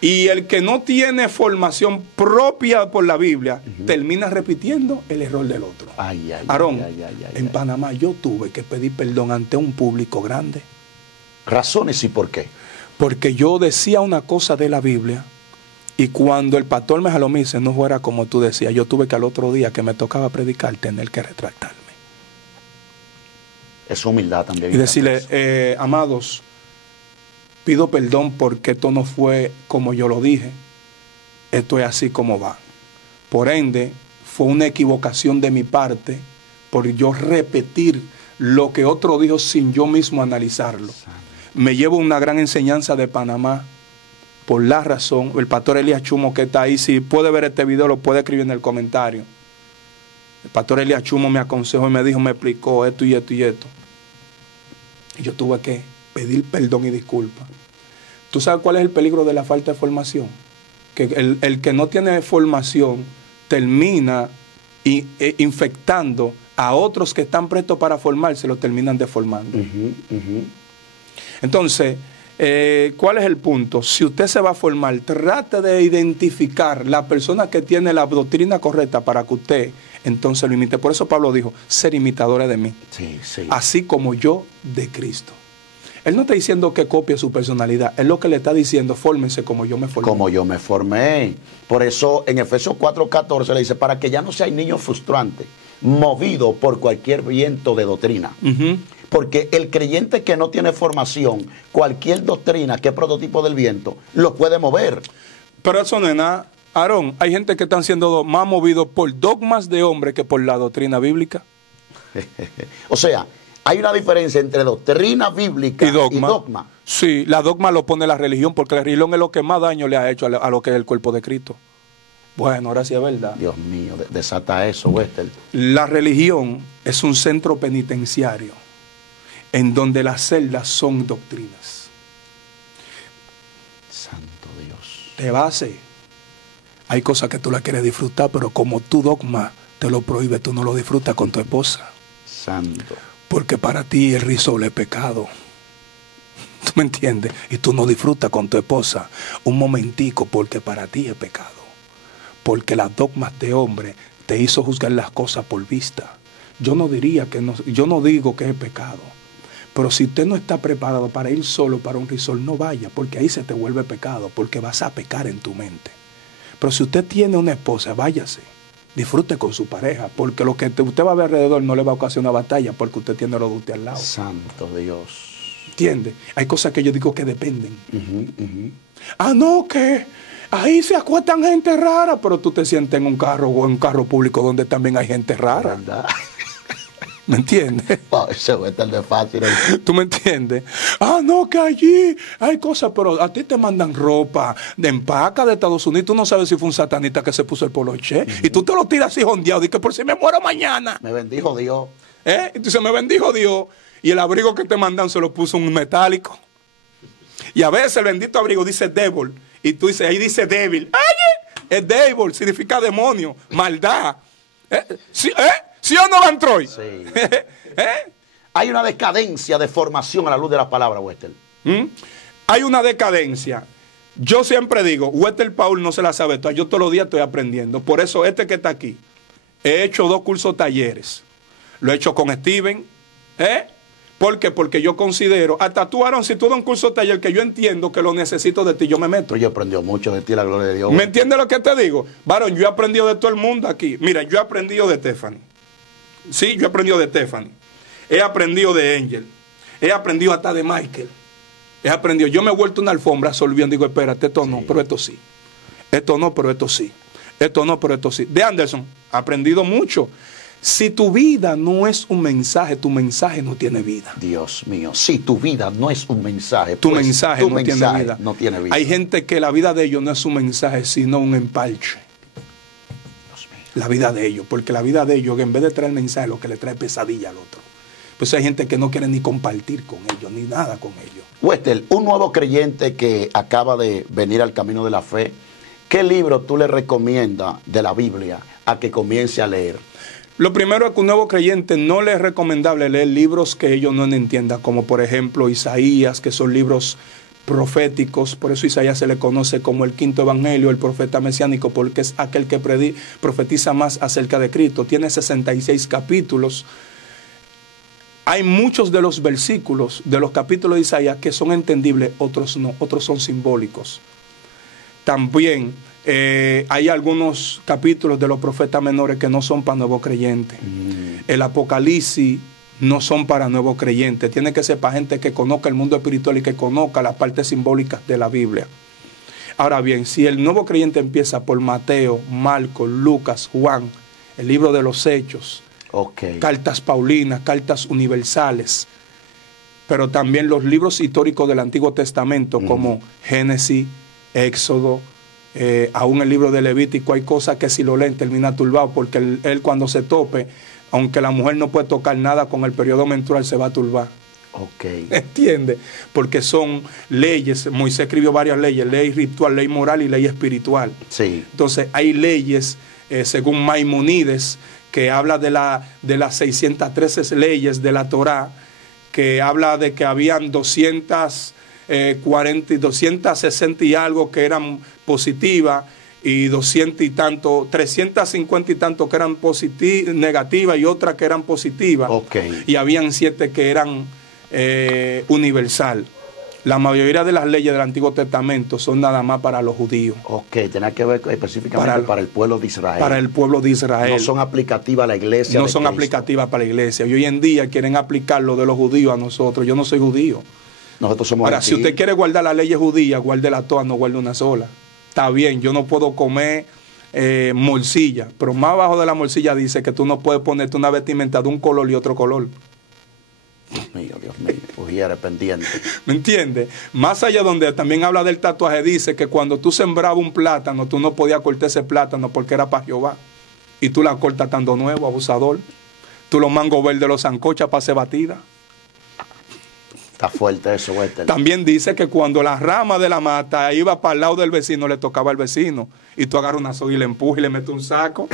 Y el que no tiene formación propia por la Biblia, termina repitiendo el error del otro. Aarón, en Panamá yo tuve que pedir perdón ante un público grande. ¿Razones y por qué? Porque yo decía una cosa de la Biblia y cuando el pastor me jaló me dice, no fuera como tú decías, yo tuve que al otro día que me tocaba predicar tener que retractarme. Es humildad también. Y decirle, amados, pido perdón porque esto no fue como yo lo dije. Esto es así como va. Por ende, fue una equivocación de mi parte por yo repetir lo que otro dijo sin yo mismo analizarlo. Me llevo una gran enseñanza de Panamá por la razón. El pastor Elías Chumo que está ahí, si puede ver este video, lo puede escribir en el comentario. El pastor Elías Chumo me aconsejó y me dijo, me explicó esto y esto y esto. Y yo tuve que pedir perdón y disculpas. ¿Tú sabes cuál es el peligro de la falta de formación? Que el que no tiene formación termina infectando a otros que están prestos para formarse, lo terminan deformando. Entonces, ¿cuál es el punto? Si usted se va a formar, trate de identificar la persona que tiene la doctrina correcta para que usted entonces lo imite. Por eso Pablo dijo, ser imitadores de mí. Así como yo de Cristo. Él no está diciendo que copie su personalidad. Él lo que le está diciendo, fórmense como yo me formé. Como yo me formé. Por eso en Efesios 4:14 le dice, para que ya no seáis niños frustrantes, movidos por cualquier viento de doctrina. Porque el creyente que no tiene formación, cualquier doctrina que es prototipo del viento, lo puede mover. Pero eso no es nada. Aarón, hay gente que están siendo más movidos por dogmas de hombre que por la doctrina bíblica. O sea, hay una diferencia entre doctrina bíblica y dogma. Sí, la dogma lo pone la religión, porque la religión es lo que más daño le ha hecho a lo que es el cuerpo de Cristo. Bueno, ahora sí es verdad. Dios mío, desata eso, Wester. La religión es un centro penitenciario en donde las celdas son doctrinas. Dios. Te base. Hay cosas que tú la quieres disfrutar, pero como tu dogma te lo prohíbe, tú no lo disfrutas con tu esposa. Santo. Porque para ti el risol es pecado. ¿Tú me entiendes? Y tú no disfrutas con tu esposa un momentico porque para ti es pecado. Porque las dogmas de hombre te hizo juzgar las cosas por vista. Yo no diría que no, yo no digo que es pecado. Pero si usted no está preparado para ir solo para un risol, no vaya, porque ahí se te vuelve pecado, porque vas a pecar en tu mente. Pero si usted tiene una esposa, váyase. Disfrute con su pareja, porque lo que usted va a ver alrededor no le va a ocasionar batalla, porque usted tiene lo de usted al lado. Santo Dios. ¿Entiende? Hay cosas que yo digo que dependen. Ah, no, que ahí se acuestan gente rara, pero tú te sientes en un carro o en un carro público donde también hay gente rara. ¿Verdad? ¿Me entiendes? Oh, eso es tan de fácil. ¿Tú me entiendes? Ah, no, que allí hay cosas, pero a ti te mandan ropa de empaca de Estados Unidos. Tú no sabes si fue un satanista que se puso el poloche. Y tú te lo tiras así jondeado. Y que por si me muero mañana. Me bendijo Dios. Y tú dices, me bendijo Dios. Y el abrigo que te mandan se lo puso un metálico. Y a veces el bendito abrigo dice devil. Y tú dices, ahí dice débil. ¡Ay! Es devil, significa demonio, maldad. ¿Sí, ¿Sí o no, Van Troy? Sí. Hay una decadencia de formación a la luz de la palabra, Wester. Hay una decadencia. Yo siempre digo, Wester Paul no se la sabe toda. Yo todos los días estoy aprendiendo. Por eso que está aquí, he hecho 2 cursos talleres. Lo he hecho con Steven. ¿Por qué? Porque yo considero, hasta tú, Aaron, si tú das un curso taller que yo entiendo que lo necesito de ti, yo me meto. Pero yo aprendí mucho de ti, la gloria de Dios. ¿Me entiendes lo que te digo? Varón, yo he aprendido de todo el mundo aquí. Mira, yo he aprendido de Stephanie. Sí, yo he aprendido de Stephanie. He aprendido de Angel. He aprendido hasta de Michael. He aprendido. Yo me he vuelto una alfombra solviendo. Digo, espérate, esto no, pero esto sí. Esto no, pero esto sí. Esto no, pero esto sí. De Anderson, he aprendido mucho. Si tu vida no es un mensaje, tu mensaje no tiene vida. Dios mío, si tu vida no es un mensaje, tu mensaje no tiene vida. No tiene vida. Hay gente que la vida de ellos no es un mensaje, sino un empalche. Dios mío. La vida de ellos, porque la vida de ellos, en vez de traer mensaje, lo que le trae pesadilla al otro. Pues hay gente que no quiere ni compartir con ellos, ni nada con ellos. Wester, un nuevo creyente que acaba de venir al camino de la fe, ¿qué libro tú le recomiendas de la Biblia a que comience a leer? Lo primero es que un nuevo creyente no le es recomendable leer libros que ellos no entiendan, como por ejemplo Isaías, que son libros proféticos. Por eso Isaías se le conoce como el quinto evangelio, el profeta mesiánico, porque es aquel que profetiza más acerca de Cristo. Tiene 66 capítulos. Hay muchos de los versículos de los capítulos de Isaías que son entendibles, otros no, otros son simbólicos. También hay algunos capítulos de los profetas menores que no son para nuevos creyentes. El Apocalipsis no son para nuevos creyentes. Tiene que ser para gente que conozca el mundo espiritual y que conozca las partes simbólicas de la Biblia. Ahora bien, si el nuevo creyente empieza por Mateo, Marcos, Lucas, Juan, el libro de los Hechos, cartas paulinas, cartas universales, pero también los libros históricos del Antiguo Testamento como Génesis, Éxodo, aún el libro de Levítico, hay cosas que si lo leen termina turbado, porque él cuando se tope, aunque la mujer no puede tocar nada con el periodo menstrual, se va a turbar. ¿Entiende? Porque son leyes. Moisés escribió varias leyes: ley ritual, ley moral y ley espiritual. Sí. Entonces hay leyes, según Maimonides, que habla de las 613 leyes de la Torá, que habla de que habían 260 y algo que eran positivas y 200 y tanto, 350 y tanto que eran negativas y otras que eran positivas. Y habían 7 que eran universal. La mayoría de las leyes del Antiguo Testamento son nada más para los judíos. Tiene que ver específicamente para el pueblo de Israel. Para el pueblo de Israel. No son aplicativas a la iglesia. No son aplicativas para la iglesia. Y hoy en día quieren aplicar lo de los judíos a nosotros. Yo no soy judío. Nosotros somos Ahora, si usted quiere guardar las leyes judías, guárdela todas, no guarde una sola. Está bien, yo no puedo comer morcilla, pero más abajo de la morcilla dice que tú no puedes ponerte una vestimenta de un color y otro color. Dios mío, eres pendiente. ¿Me entiendes? Más allá donde también habla del tatuaje, dice que cuando tú sembrabas un plátano, tú no podías cortar ese plátano porque era para Jehová. Y tú la cortas estando nuevo, abusador. Tú los mangos verdes los sancochas para hacer batida. Está fuerte eso, Wester. También dice que cuando la rama de la mata iba para el lado del vecino, le tocaba al vecino. Y tú agarras una soga y le empujas y le metes un saco.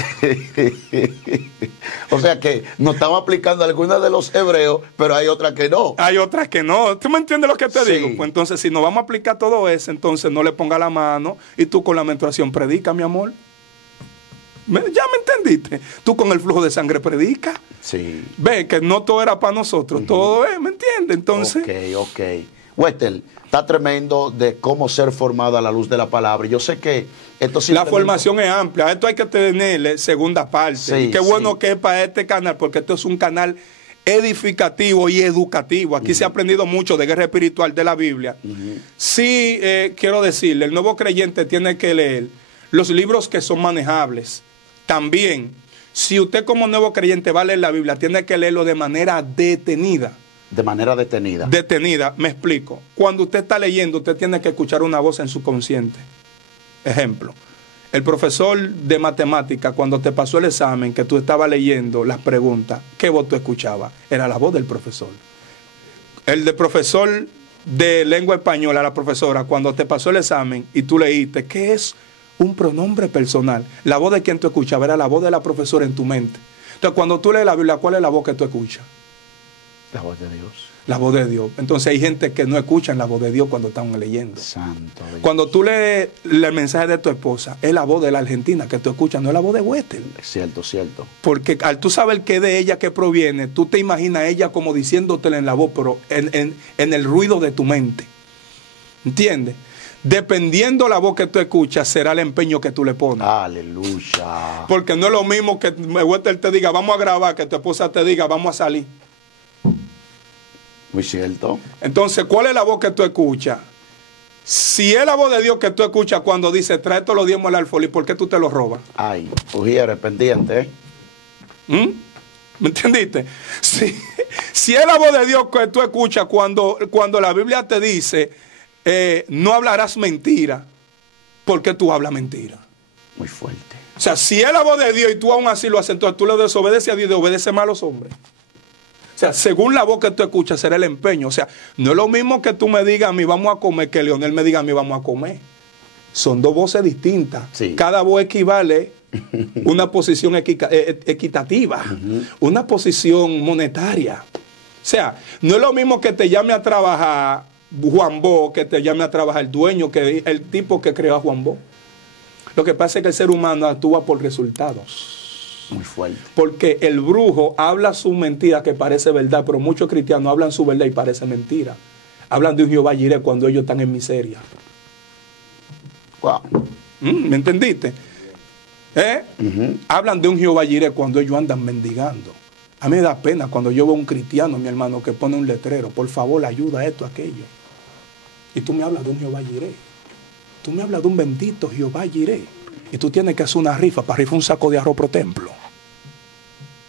O sea que nos estamos aplicando algunas de los hebreos, pero hay otras que no. Hay otras que no. ¿Tú me entiendes lo que te Sí. digo? Pues entonces, si nos vamos a aplicar todo eso, entonces no le ponga la mano y tú con la menstruación predica, mi amor. ¿Ya me entendiste? Tú con el flujo de sangre predica. Sí. Ve que no todo era para nosotros, todo es, ¿me entiendes? Entonces, Ok. Wester, está tremendo de cómo ser formado a la luz de la palabra. Yo sé que esto la simplemente... formación es amplia. Esto hay que tenerle segunda parte. Sí, y qué bueno sí. que es para este canal, porque esto es un canal edificativo y educativo. Aquí se ha aprendido mucho de guerra espiritual de la Biblia. Sí, quiero decirle, el nuevo creyente tiene que leer los libros que son manejables. También, si usted como nuevo creyente va a leer la Biblia, tiene que leerlo de manera detenida. De manera detenida. Detenida, me explico. Cuando usted está leyendo, usted tiene que escuchar una voz en su consciente. Ejemplo, el profesor de matemática, cuando te pasó el examen, que tú estabas leyendo las preguntas, ¿qué voz tú escuchabas? Era la voz del profesor. El de profesor de lengua española, la profesora, cuando te pasó el examen y tú leíste, ¿qué es un pronombre personal? La voz de quien tú escuchabas era la voz de la profesora en tu mente. Entonces, cuando tú lees la Biblia, ¿cuál es la voz que tú escuchas? La voz de Dios. La voz de Dios. Entonces hay gente que no escucha la voz de Dios cuando están leyendo. Santo Dios. Cuando tú lees el mensaje de tu esposa, es la voz de la Argentina que tú escuchas, no es la voz de Wester. Cierto, cierto. Porque al tú saber que de ella que proviene, tú te imaginas a ella como diciéndotela en la voz, pero en el ruido de tu mente. ¿Entiendes? Dependiendo la voz que tú escuchas, será el empeño que tú le pones. Aleluya. Porque no es lo mismo que Wester te diga, vamos a grabar, que tu esposa te diga, vamos a salir. Muy cierto. Entonces, ¿cuál es la voz que tú escuchas? Si es la voz de Dios que tú escuchas cuando dice, trae todos los diezmos al alfolí, ¿por qué tú te los robas? Ay, ujiere, pendiente. ¿Me entendiste? Si es la voz de Dios que tú escuchas cuando la Biblia te dice, no hablarás mentira, ¿por qué tú hablas mentira? Muy fuerte. O sea, si es la voz de Dios y tú aún así lo haces, entonces tú le desobedeces a Dios y obedeces más a los hombres. O sea, según la voz que tú escuchas será el empeño. O sea, no es lo mismo que tú me digas a mí vamos a comer que Leonel me diga a mí vamos a comer. Son dos voces distintas. Sí. Cada voz equivale a una posición equitativa, una posición monetaria. O sea, no es lo mismo que te llame a trabajar Juan Bo que te llame a trabajar el dueño, que el tipo que creó a Juan Bo. Lo que pasa es que el ser humano actúa por resultados. Muy fuerte. Porque el brujo habla su mentira que parece verdad, pero muchos cristianos hablan su verdad y parece mentira. Hablan de un Jehová Jireh cuando ellos están en miseria. Wow. ¿Me entendiste? Hablan de un Jehová Jireh cuando ellos andan mendigando. A mí me da pena cuando yo veo a un cristiano, mi hermano, que pone un letrero, por favor, ayuda, esto, aquello. Y tú me hablas de un Jehová Jireh. Tú me hablas de un bendito Jehová Jireh. Y tú tienes que hacer una rifa para rifar un saco de arroz pro templo.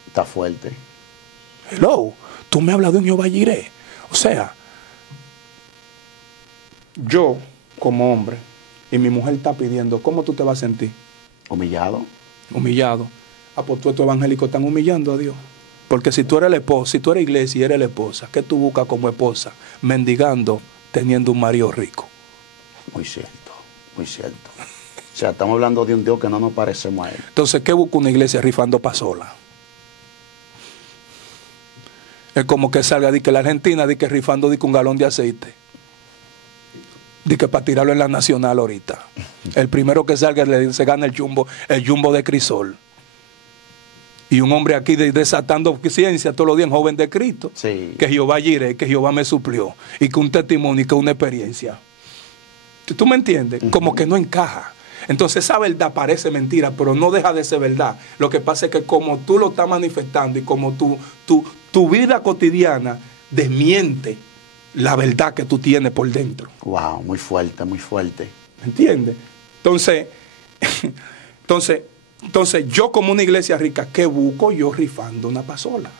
Está fuerte. Hello, tú me hablas de un Jehová Jireh. O sea, yo como hombre y mi mujer está pidiendo, ¿cómo tú te vas a sentir? Humillado. Humillado. Pues tú, estos evangélicos están humillando a Dios. Porque si tú eres la esposa, si tú eres iglesia y eres la esposa, ¿qué tú buscas como esposa? Mendigando, teniendo un marido rico. Muy cierto, muy cierto. O sea, estamos hablando de un Dios que no nos parecemos a Él. Entonces, ¿qué busca una iglesia rifando pasola? Es como que salga de que la Argentina, de que rifando de que un galón de aceite. De que para tirarlo en la nacional ahorita. El primero que salga se gana el jumbo de crisol. Y un hombre aquí desatando ciencia todos los días, joven de Cristo. Sí. Que Jehová Jireh, que Jehová me suplió. Y que un testimonio y que una experiencia. ¿Tú me entiendes? Como que no encaja. Entonces esa verdad parece mentira, pero no deja de ser verdad. Lo que pasa es que como tú lo estás manifestando y como tu vida cotidiana desmiente la verdad que tú tienes por dentro. Wow, muy fuerte, muy fuerte. ¿Me entiendes? Entonces yo como una iglesia rica, ¿qué busco yo rifando una pasola?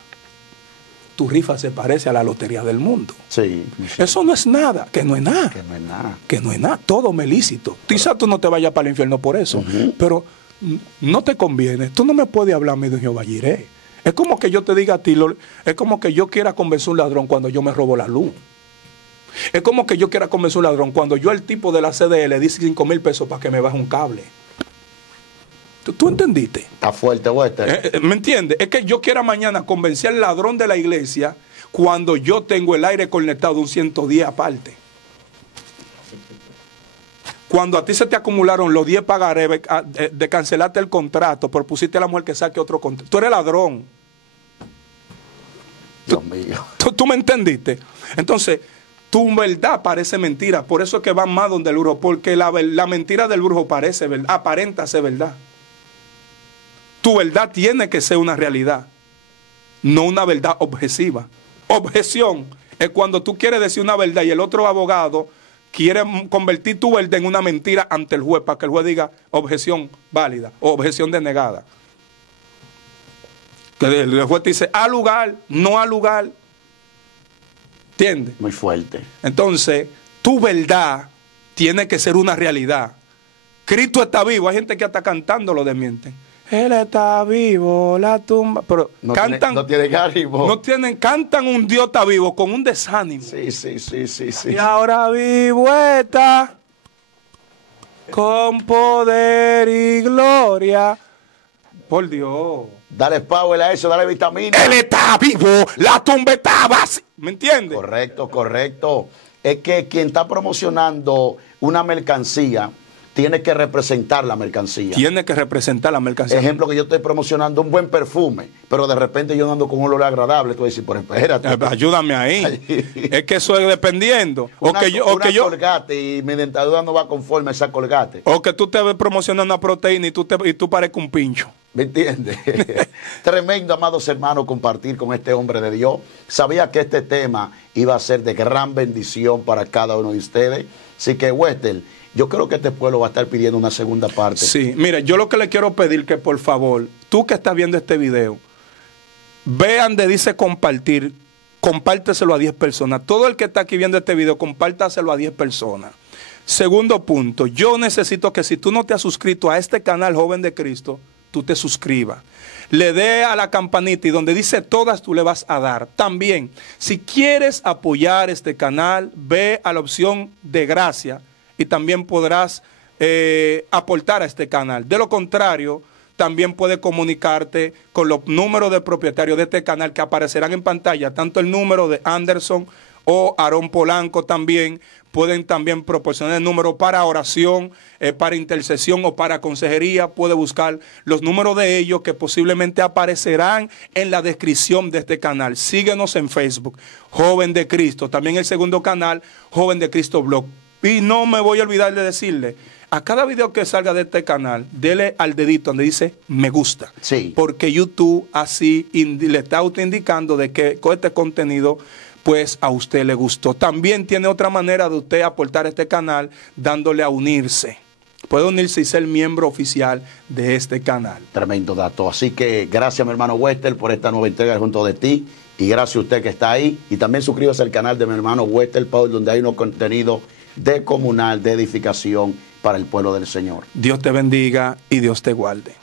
Tu rifa se parece a la lotería del mundo. Sí. Eso no es nada, que no es nada. Que no es nada. Que no es nada, todo me lícito. Quizás tú no te vayas para el infierno por eso, pero no te conviene. Tú no me puedes hablar a mí de Jehová Jireh. Es como que yo te diga a ti, es como que yo quiera convencer a un ladrón cuando yo me robo la luz. Es como que yo quiera convencer a un ladrón cuando yo al tipo de la CDL dice 5,000 pesos para que me baje un cable. ¿Tú entendiste? Está fuerte, Wester. ¿Me entiendes? Es que yo quiera mañana convencer al ladrón de la iglesia cuando yo tengo el aire conectado de un 110 aparte. Cuando a ti se te acumularon los 10 pagarés de cancelarte el contrato, por pusiste a la mujer que saque otro contrato. Tú eres ladrón. Dios mío. ¿Tú me entendiste? Entonces, tu verdad parece mentira. Por eso es que van más donde el brujo. Porque la mentira del brujo parece verdad, aparenta ser verdad. Tu verdad tiene que ser una realidad, no una verdad objetiva. Objeción es cuando tú quieres decir una verdad y el otro abogado quiere convertir tu verdad en una mentira ante el juez para que el juez diga objeción válida o objeción denegada. Que el juez te dice al lugar, no al lugar. ¿Entiendes? Muy fuerte. Entonces, tu verdad tiene que ser una realidad. Cristo está vivo. Hay gente que hasta cantando lo desmienten. Él está vivo, la tumba. Pero No cantan. no tiene ánimo. No tienen, cantan un Dios está vivo con un desánimo. Sí. Y ahora vivo está con poder y gloria. Por Dios. Dale power a eso, dale vitamina. Él está vivo, la tumba está vacía. ¿Me entiendes? Correcto. Es que quien está promocionando una mercancía tiene que representar la mercancía. Tiene que representar la mercancía. Ejemplo, que yo estoy promocionando un buen perfume, pero de repente yo ando con un olor agradable. Tú dices, pero espérate. Ayúdame ahí. Es que eso es dependiendo. Una Colgate y mi dentadura no va conforme a esa Colgate. O que tú te ves promocionando una proteína y tú parezcas un pincho. ¿Me entiendes? Tremendo, amados hermanos, compartir con este hombre de Dios. Sabía que este tema iba a ser de gran bendición para cada uno de ustedes. Así que, Wester, yo creo que este pueblo va a estar pidiendo una segunda parte. Sí, mire, yo lo que le quiero pedir que por favor, tú que estás viendo este video, vean donde dice compartir, compárteselo a 10 personas. Todo el que está aquí viendo este video, compártaselo a 10 personas. Segundo punto, yo necesito que si tú no te has suscrito a este canal Joven de Cristo, tú te suscribas. Le dé a la campanita y donde dice todas tú le vas a dar. También, si quieres apoyar este canal, ve a la opción de gracia y también podrás aportar a este canal. De lo contrario, también puedes comunicarte con los números de propietarios de este canal que aparecerán en pantalla, tanto el número de Anderson o Aarón Polanco también. Pueden también proporcionar el número para oración, para intercesión o para consejería. Puede buscar los números de ellos que posiblemente aparecerán en la descripción de este canal. Síguenos en Facebook, Joven de Cristo. También el segundo canal, Joven de Cristo Blog. Y no me voy a olvidar de decirle, a cada video que salga de este canal, dele al dedito donde dice me gusta. Sí. Porque YouTube así le está indicando de que con este contenido pues a usted le gustó. También tiene otra manera de usted aportar a este canal dándole a unirse. Puede unirse y ser miembro oficial de este canal. Tremendo dato. Así que gracias, mi hermano Wester, por esta nueva entrega junto de ti. Y gracias a usted que está ahí. Y también suscríbase al canal de mi hermano Wester Paul, donde hay unos contenidos de comunal, de edificación para el pueblo del Señor. Dios te bendiga y Dios te guarde.